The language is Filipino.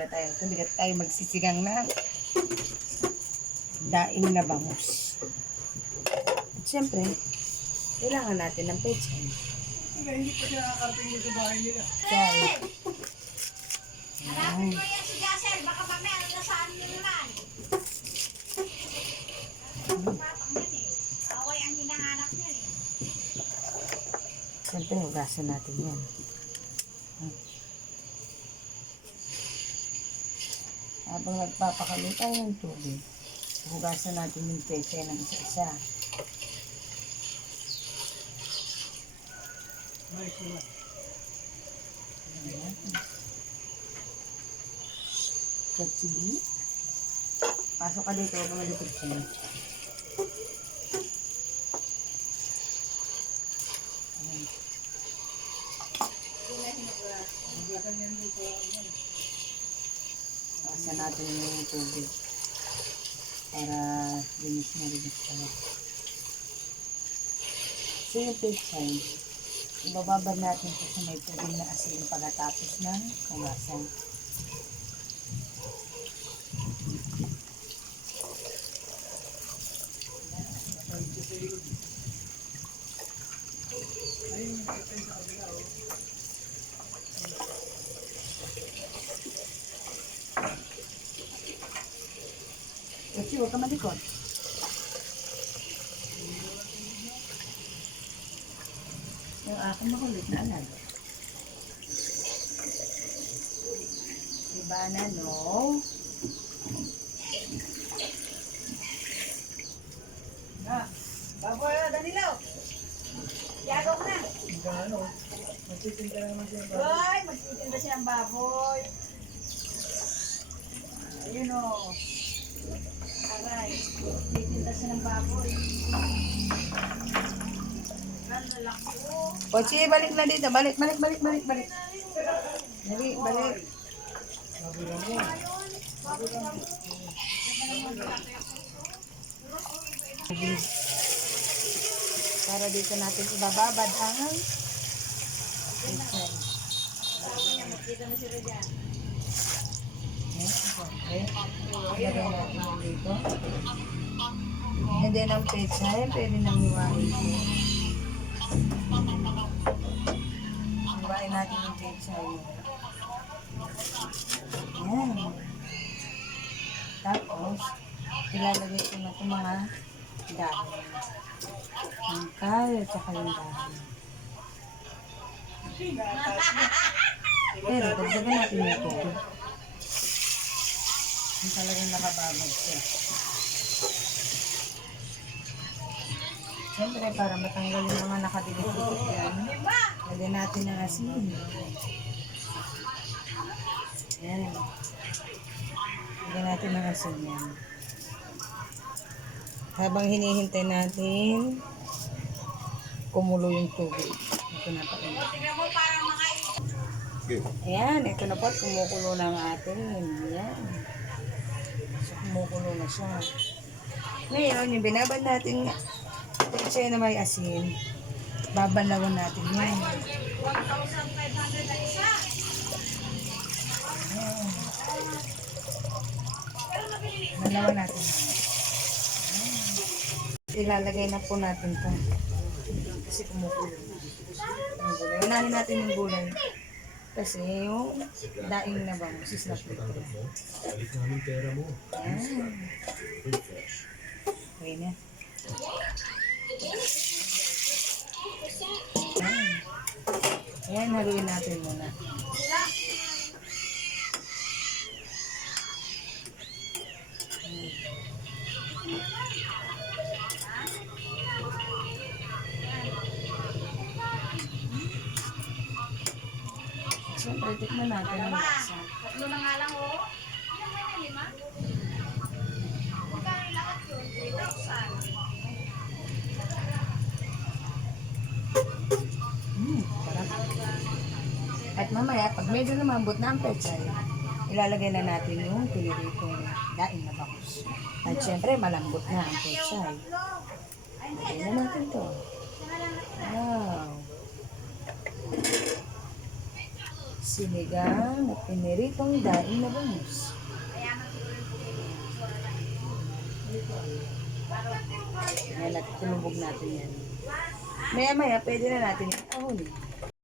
muna tayo. Tumigat tayo magsisigang na daing na bangus. At syempre, kailangan natin ng pechay. Hindi pa siya nakakarating dito sa bahay nila. Chay. Hanapin mo yan si Gasel, baka mamaya nasaan nyo naman. Tapang yan eh. Away ang hinahanap niyan eh. Siyempre, hugasan natin yan. Habang nagpapakalo tayo ng tubig, hugasan natin yung pechay ng isa-isa. Katsili. Pasok ka dito, huwag malipit siya. Hugasan natin yung tubig para linis na linis tayo. So yung pechay, ibababad natin ito sa may tubig na asin pagkatapos ng hugasan. Kasi huwag ka malikot. Yung aking makulit na alag. Diba na, no? Baboy, Danilo. Yagaw na. Ano? Magtitinda naman siya. Hoy, magtitinda siya ng baboy. Ayun o. Aray, magtitinda siya ng baboy. Ang lalaki o. Pochi, balik na dito. Balik. Dali, balik. Para dito natin ibababad ang pechay. Magkita mo sila dyan. Okay. Lagay natin yung dito. And then ang pechay, pwede nang iwain ko. Iwain natin yung pechay. Ayan. Tapos, ilalagay ko na itong mga dahon. Ang kal, at saka yung dahon. Pero, dagdagan natin yung tubig. Yung talagang nakababad siya. Siyempre, para matanggal yung mga nakadikit-dikit yan, lagyan natin ng asin. Yan. Lagyan natin ng asin yan. Habang hinihintay natin, kumulo yung tubig. Ito na pa. Tingnan mo parang mga Ayan, ito na po, kumukulo na ang atin. Ayan. So, kumukulo na siya. Ngayon, yung binabad natin, pechay na may asin, babalawan natin yan. 1,500 na isa. Ayan. Balawan natin. Ayan. Ilalagay na po natin ito. Kasi kumukulo. Ang gulay. Unahin natin yung gulay. Kasi yung daing na bangus is na-prito. Ayan. Okay na. Ayan. Ayan, haluin natin muna. Siyempre, tikman natin ang lasa. Tatlo na nga lang oh. Ano mo yung lima? Magkano yung lahat yun? 3,000. Sarap. At mamaya, pag medyo lumambot na ang pechay, ilalagay na natin yung piniritong daing na bangus. At syempre, malambot na ang pechay. Lagyan na natin to. Wow. Sinigang na piniritong daing na bangus. Yan, natutulubog natin yan. Maya-maya, pwede na natin yung ahon.